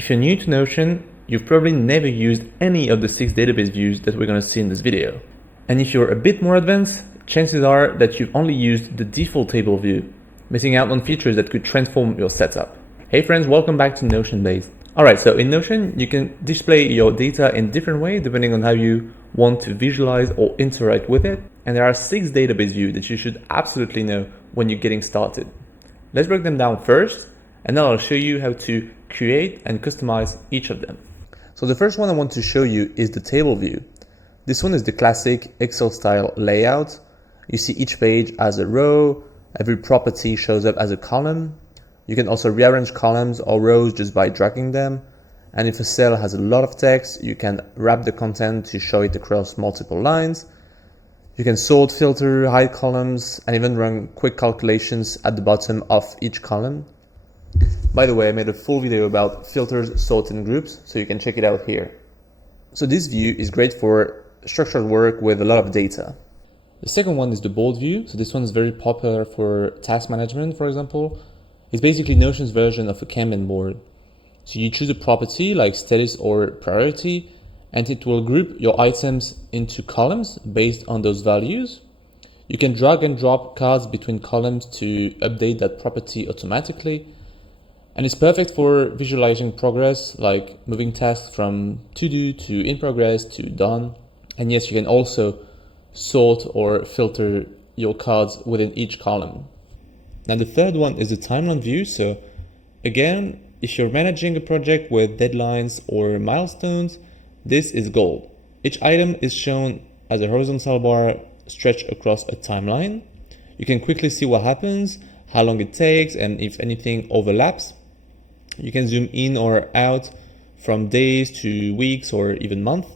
If you're new to Notion, you've probably never used any of the 6 database views that we're going to see in this video. And if you're a bit more advanced, chances are that you've only used the default table view, missing out on features that could transform your setup. Hey friends, welcome back to Notionbase. Alright, so in Notion, you can display your data in different ways depending on how you want to visualize or interact with it. And there are 6 database views that you should absolutely know when you're getting started. Let's break them down first, and then I'll show you how to create and customize each of them. So the first one I want to show you is the table view. This one is the classic Excel style layout. You see each page as a row, every property shows up as a column. You can also rearrange columns or rows just by dragging them. And if a cell has a lot of text, you can wrap the content to show it across multiple lines. You can sort, filter, hide columns, and even run quick calculations at the bottom of each column. By the way, I made a full video about filters, sorts, and groups, so you can check it out here. So this view is great for structured work with a lot of data. The second one is the board view. So this one is very popular for task management, for example. It's basically Notion's version of a Kanban board. So you choose a property like status or priority, and it will group your items into columns based on those values. You can drag and drop cards between columns to update that property automatically. And it's perfect for visualizing progress, like moving tasks from to do to in progress to done. And yes, you can also sort or filter your cards within each column. Now the third one is the timeline view. So again, if you're managing a project with deadlines or milestones, this is gold. Each item is shown as a horizontal bar stretched across a timeline. You can quickly see what happens, how long it takes, and if anything overlaps. You can zoom in or out from days to weeks or even months.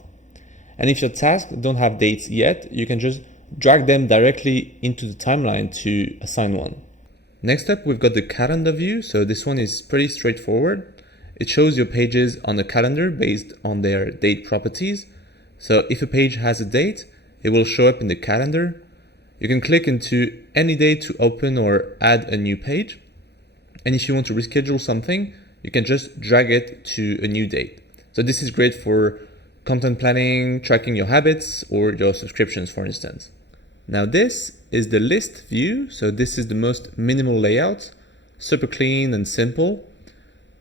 And if your tasks don't have dates yet, you can just drag them directly into the timeline to assign one. Next up, we've got the calendar view. So this one is pretty straightforward. It shows your pages on a calendar based on their date properties. So if a page has a date, it will show up in the calendar. You can click into any date to open or add a new page. And if you want to reschedule something, you can just drag it to a new date. So this is great for content planning, tracking your habits, or your subscriptions, for instance. Now this is the list view. So this is the most minimal layout, super clean and simple.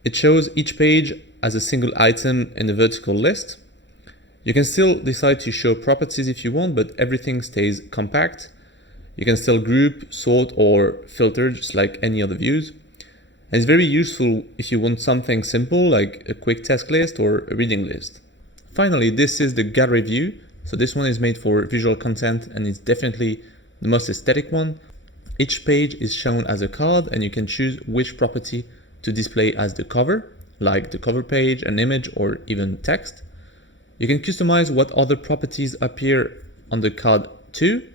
It shows each page as a single item in a vertical list. You can still decide to show properties if you want, but everything stays compact. You can still group, sort, or filter just like any other views. And it's very useful if you want something simple like a quick task list or a reading list. Finally, this is the gallery view. So this one is made for visual content and it's definitely the most aesthetic one. Each page is shown as a card and you can choose which property to display as the cover, like the cover page, an image, or even text. You can customize what other properties appear on the card too.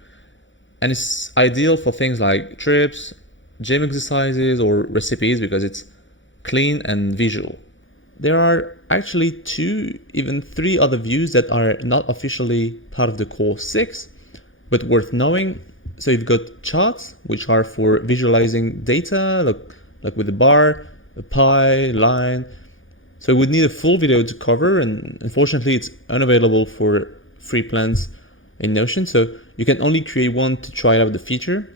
And it's ideal for things like trips, gym exercises, or recipes because it's clean and visual. There are actually 2, even 3 other views that are not officially part of the core 6, but worth knowing. So you've got charts, which are for visualizing data, like with a bar, a pie, line. So we would need a full video to cover, and unfortunately it's unavailable for free plans in Notion. So you can only create one to try out the feature.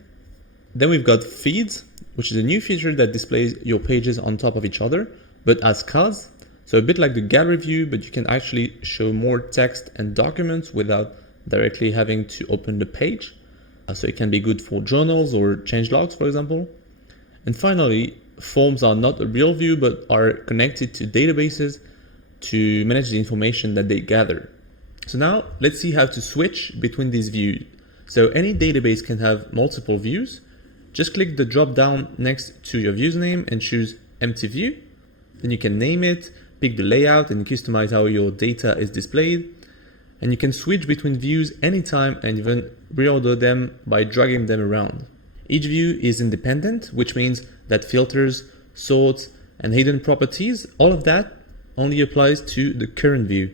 Then we've got feeds, which is a new feature that displays your pages on top of each other, but as cards. So a bit like the gallery view, but you can actually show more text and documents without directly having to open the page. So it can be good for journals or change logs, for example. And finally, forms are not a real view, but are connected to databases to manage the information that they gather. So now let's see how to switch between these views. So any database can have multiple views. Just click the drop down next to your views name and choose empty view. Then you can name it, pick the layout and customize how your data is displayed. And you can switch between views anytime and even reorder them by dragging them around. Each view is independent, which means that filters, sorts, and hidden properties, all of that only applies to the current view.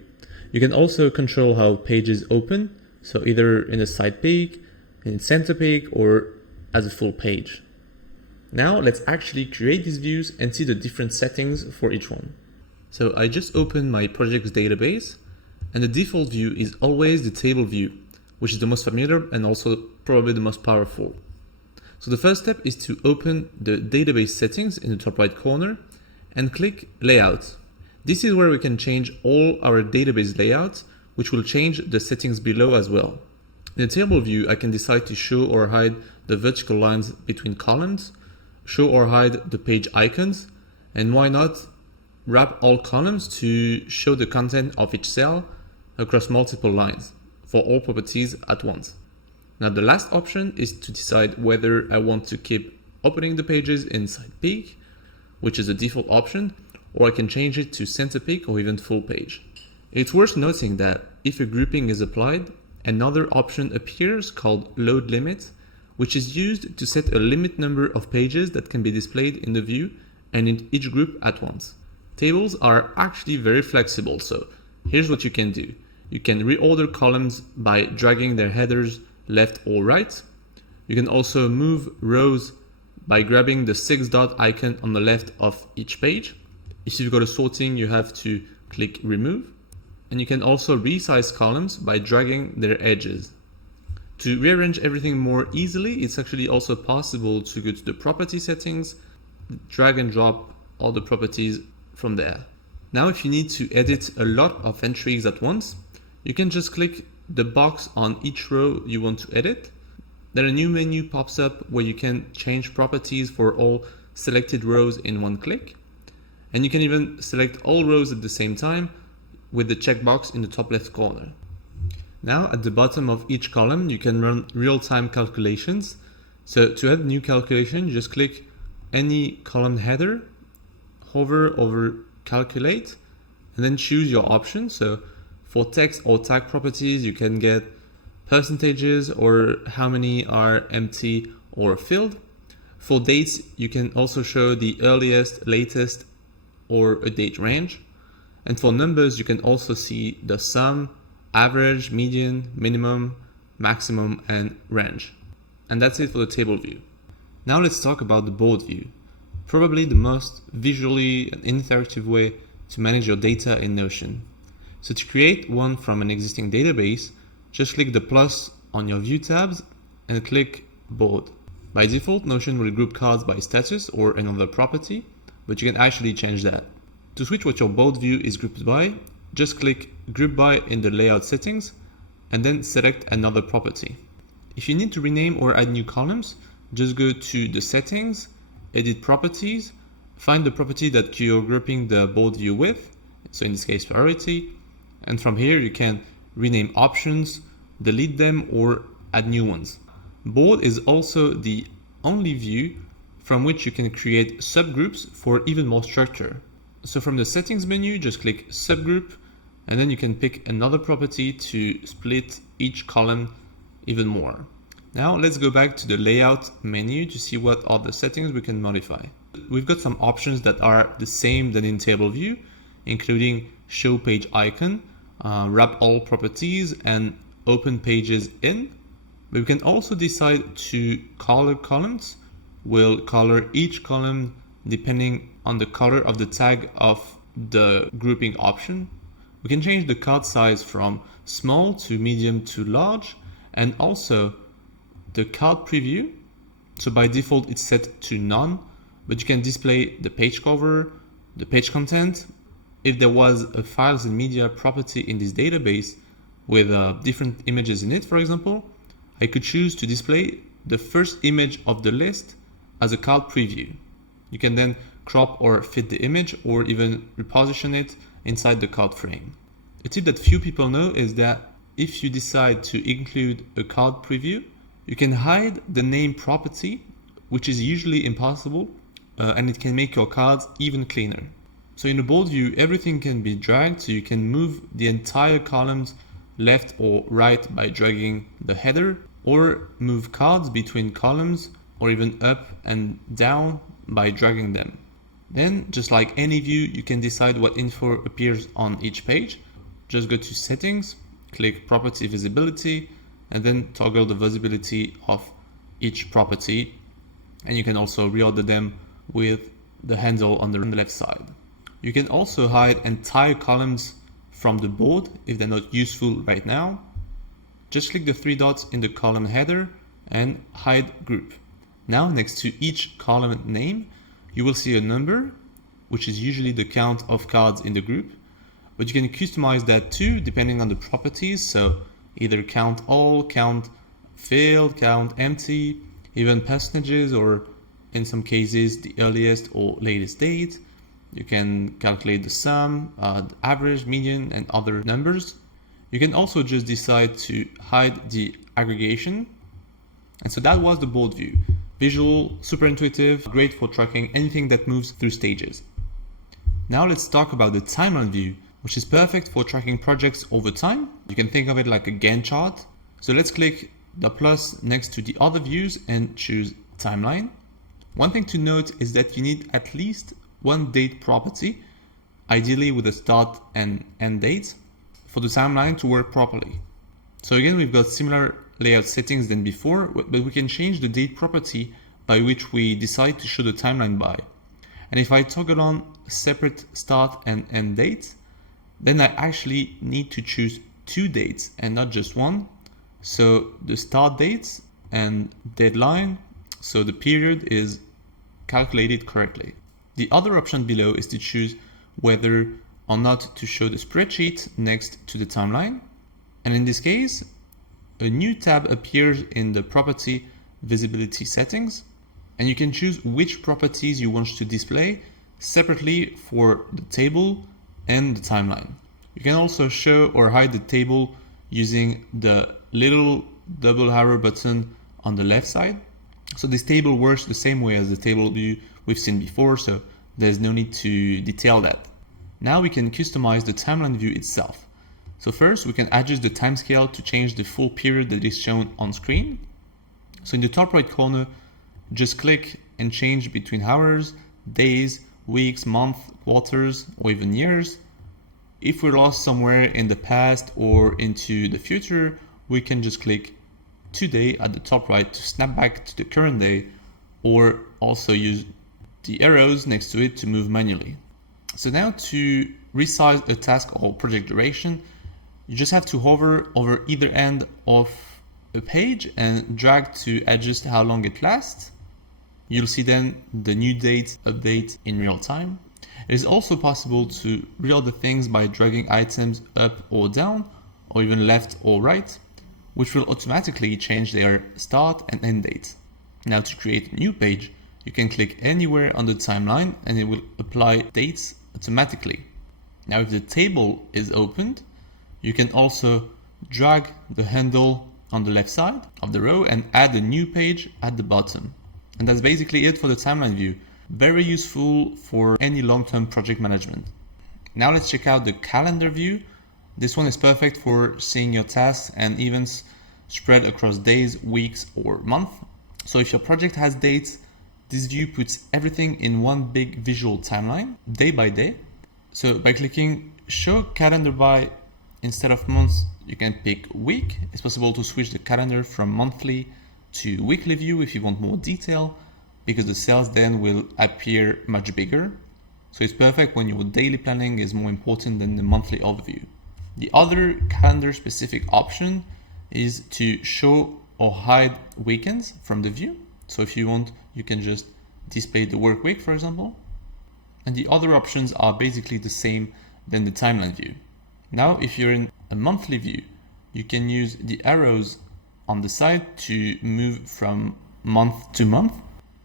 You can also control how pages open, so either in a side peek, in center peek, or as a full page. Now let's actually create these views and see the different settings for each one. So I just opened my projects database, and the default view is always the table view, which is the most familiar and also probably the most powerful. So the first step is to open the database settings in the top right corner and click Layout. This is where we can change all our database layouts, which will change the settings below as well. In the table view, I can decide to show or hide the vertical lines between columns, show or hide the page icons, and why not wrap all columns to show the content of each cell across multiple lines for all properties at once. Now the last option is to decide whether I want to keep opening the pages inside peak, which is the default option, or I can change it to center peak or even full page. It's worth noting that if a grouping is applied, another option appears called load limit, which is used to set a limit number of pages that can be displayed in the view and in each group at once. Tables are actually very flexible, so here's what you can do. You can reorder columns by dragging their headers left or right. You can also move rows by grabbing the 6-dot icon on the left of each page. If you've got a sorting, you have to click remove. And you can also resize columns by dragging their edges. To rearrange everything more easily, it's actually also possible to go to the property settings, drag and drop all the properties from there. Now, if you need to edit a lot of entries at once, you can just click the box on each row you want to edit. Then a new menu pops up where you can change properties for all selected rows in one click. And you can even select all rows at the same time with the checkbox in the top left corner. Now at the bottom of each column, you can run real-time calculations. So to add new calculation, just click any column header, hover over calculate, and then choose your option. So for text or tag properties, you can get percentages or how many are empty or filled. For dates, you can also show the earliest, latest, or a date range. And for numbers, you can also see the sum, average, median, minimum, maximum, and range. And that's it for the table view. Now let's talk about the board view. Probably the most visually and interactive way to manage your data in Notion. So to create one from an existing database, just click the plus on your view tabs and click board. By default, Notion will group cards by status or another property, but you can actually change that. To switch what your board view is grouped by, just click group by in the layout settings and then select another property. If you need to rename or add new columns, just go to the settings, edit properties, find the property that you're grouping the board view with, so in this case priority, and from here you can rename options, delete them, or add new ones. Board is also the only view from which you can create subgroups for even more structure. So from the settings menu, just click subgroup, and then you can pick another property to split each column even more. Now let's go back to the layout menu to see what are the settings we can modify. We've got some options that are the same than in table view, including show page icon, wrap all properties, and open pages in. But we can also decide to color columns. We'll color each column depending on the color of the tag of the grouping option. We can change the card size from small to medium to large, and also the card preview. So by default it's set to none, but you can display the page cover, the page content. If there was a files and media property in this database with different images in it, for example, I could choose to display the first image of the list as a card preview. You can then crop or fit the image or even reposition it inside the card frame. A tip that few people know is that if you decide to include a card preview, you can hide the name property, which is usually impossible, and it can make your cards even cleaner. So in the board view, everything can be dragged, so you can move the entire columns left or right by dragging the header, or move cards between columns, or even up and down by dragging them. Then, just like any view, you can decide what info appears on each page. Just go to settings, click property visibility, and then toggle the visibility of each property. And you can also reorder them with the handle on the left side. You can also hide entire columns from the board if they're not useful right now. Just click the three dots in the column header and hide group. Now, next to each column name, you will see a number, which is usually the count of cards in the group, but you can customize that too depending on the properties. So either count all, count filled, count empty, even percentages, or in some cases, the earliest or latest date. You can calculate the sum, the average, median, and other numbers. You can also just decide to hide the aggregation. And so that was the board view. Visual, super intuitive, great for tracking anything that moves through stages. Now let's talk about the timeline view, which is perfect for tracking projects over time. You can think of it like a Gantt chart. So let's click the plus next to the other views and choose timeline. One thing to note is that you need at least one date property, ideally with a start and end date, for the timeline to work properly. So again, we've got similar layout settings than before, but we can change the date property by which we decide to show the timeline by. And if I toggle on separate start and end date, then I actually need to choose two dates and not just one. So the start date and deadline, so the period is calculated correctly. The other option below is to choose whether or not to show the spreadsheet next to the timeline. And in this case, a new tab appears in the property visibility settings, and you can choose which properties you want to display separately for the table and the timeline. You can also show or hide the table using the little double arrow button on the left side. So this table works the same way as the table view we've seen before, so there's no need to detail that. Now we can customize the timeline view itself. So first, we can adjust the timescale to change the full period that is shown on screen. So in the top right corner, just click and change between hours, days, weeks, months, quarters, or even years. If we're lost somewhere in the past or into the future, we can just click today at the top right to snap back to the current day, or also use the arrows next to it to move manually. So now to resize a task or project duration, you just have to hover over either end of a page and drag to adjust how long it lasts. You'll see then the new date update in real time. It is also possible to reorder things by dragging items up or down, or even left or right, which will automatically change their start and end date. Now to create a new page, you can click anywhere on the timeline and it will apply dates automatically. Now if the table is opened, you can also drag the handle on the left side of the row and add a new page at the bottom. And that's basically it for the timeline view. Very useful for any long-term project management. Now let's check out the calendar view. This one is perfect for seeing your tasks and events spread across days, weeks, or months. So if your project has dates, this view puts everything in one big visual timeline, day by day. So by clicking show calendar by instead of months, you can pick week. It's possible to switch the calendar from monthly to weekly view if you want more detail, because the cells then will appear much bigger. So it's perfect when your daily planning is more important than the monthly overview. The other calendar specific option is to show or hide weekends from the view. So if you want, you can just display the work week, for example. And the other options are basically the same than the timeline view. Now, if you're in a monthly view, you can use the arrows on the side to move from month to month.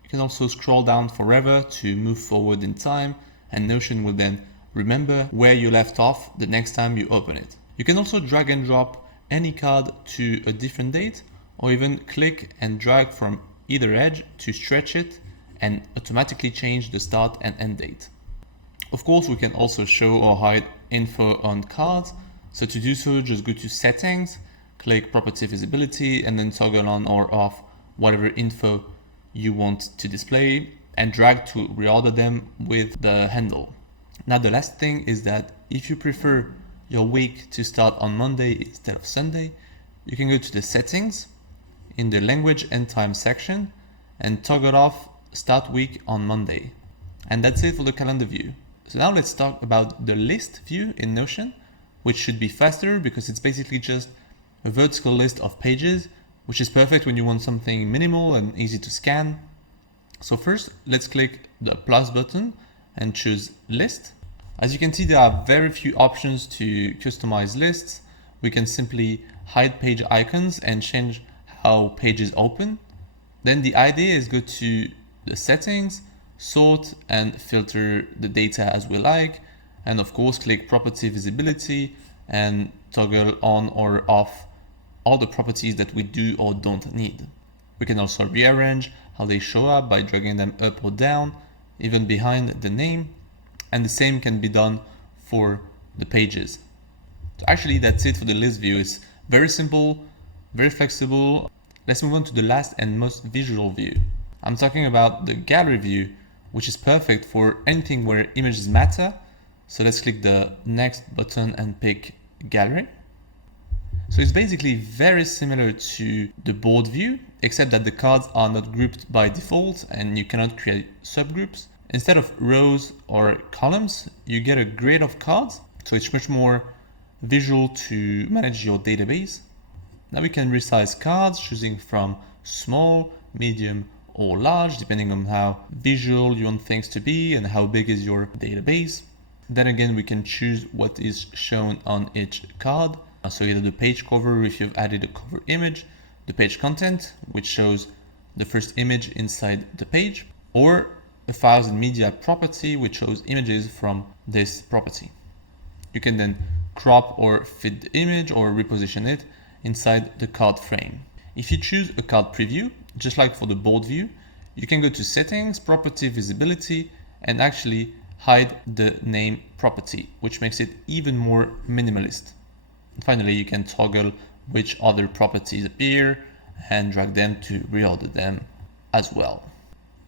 You can also scroll down forever to move forward in time, and Notion will then remember where you left off the next time you open it. You can also drag and drop any card to a different date, or even click and drag from either edge to stretch it and automatically change the start and end date. Of course, we can also show or hide info on cards. So to do so, just go to settings, click property visibility, and then toggle on or off whatever info you want to display and drag to reorder them with the handle. Now the last thing is that if you prefer your week to start on Monday instead of Sunday, you can go to the settings in the language and time section and toggle off start week on Monday. And that's it for the calendar view. So now let's talk about the list view in Notion, which should be faster because it's basically just a vertical list of pages, which is perfect when you want something minimal and easy to scan. So first, let's click the plus button and choose list. As you can see, there are very few options to customize lists. We can simply hide page icons and change how pages open. Then the idea is go to the settings, sort and filter the data as we like. And of course, click property visibility and toggle on or off all the properties that we do or don't need. We can also rearrange how they show up by dragging them up or down, even behind the name. And the same can be done for the pages. So actually, that's it for the list view. It's very simple, very flexible. Let's move on to the last and most visual view. I'm talking about the gallery view, which is perfect for anything where images matter. So let's click the next button and pick gallery. So it's basically very similar to the board view, except that the cards are not grouped by default and you cannot create subgroups. Instead of rows or columns, you get a grid of cards. So it's much more visual to manage your database. Now we can resize cards, choosing from small, medium, or large, depending on how visual you want things to be and how big is your database. Then again, we can choose what is shown on each card. So either the page cover if you've added a cover image, the page content, which shows the first image inside the page, or a files and media property, which shows images from this property. You can then crop or fit the image or reposition it inside the card frame. If you choose a card preview, just like for the board view, you can go to settings, property visibility, and actually hide the name property, which makes it even more minimalist. And finally, you can toggle which other properties appear and drag them to reorder them as well.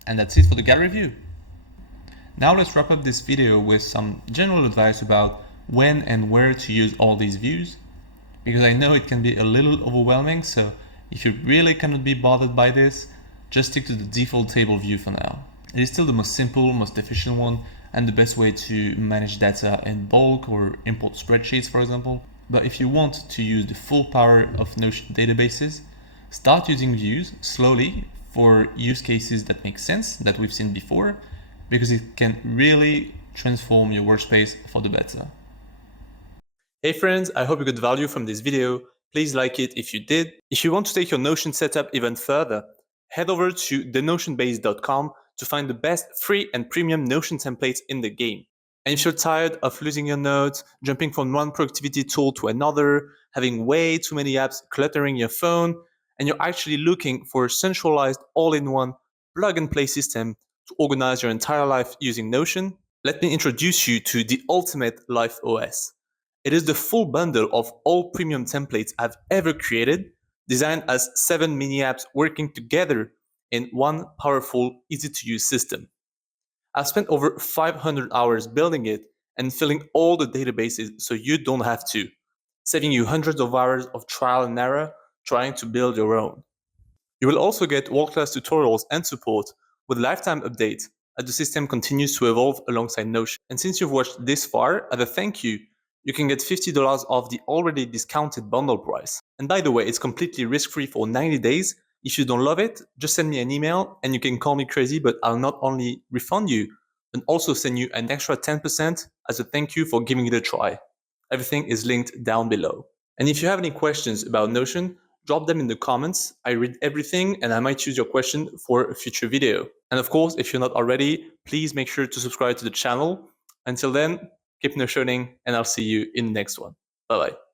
And that's it for the gallery view. Now let's wrap up this video with some general advice about when and where to use all these views, because I know it can be a little overwhelming. So if you really cannot be bothered by this, just stick to the default table view for now. It is still the most simple, most efficient one, and the best way to manage data in bulk or import spreadsheets, for example. But if you want to use the full power of Notion databases, start using views slowly for use cases that make sense, that we've seen before, because it can really transform your workspace for the better. Hey friends, I hope you got value from this video. Please like it if you did. If you want to take your Notion setup even further, head over to thenotionbase.com to find the best free and premium Notion templates in the game. And if you're tired of losing your notes, jumping from one productivity tool to another, having way too many apps cluttering your phone, and you're actually looking for a centralized all-in-one plug-and-play system to organize your entire life using Notion, let me introduce you to the ultimate Life OS. It is the full bundle of all premium templates I've ever created, designed as 7 mini apps working together in one powerful, easy-to-use system. I've spent over 500 hours building it and filling all the databases so you don't have to, saving you hundreds of hours of trial and error trying to build your own. You will also get world-class tutorials and support with lifetime updates as the system continues to evolve alongside Notion. And since you've watched this far, as a thank you, you can get $50 off the already discounted bundle price. And by the way, it's completely risk-free for 90 days. If you don't love it, just send me an email and you can call me crazy, but I'll not only refund you, but also send you an extra 10% as a thank you for giving it a try. Everything is linked down below. And if you have any questions about Notion, drop them in the comments. I read everything and I might choose your question for a future video. And of course, if you're not already, please make sure to subscribe to the channel. Until then, keep notioning and I'll see you in the next one. Bye-bye.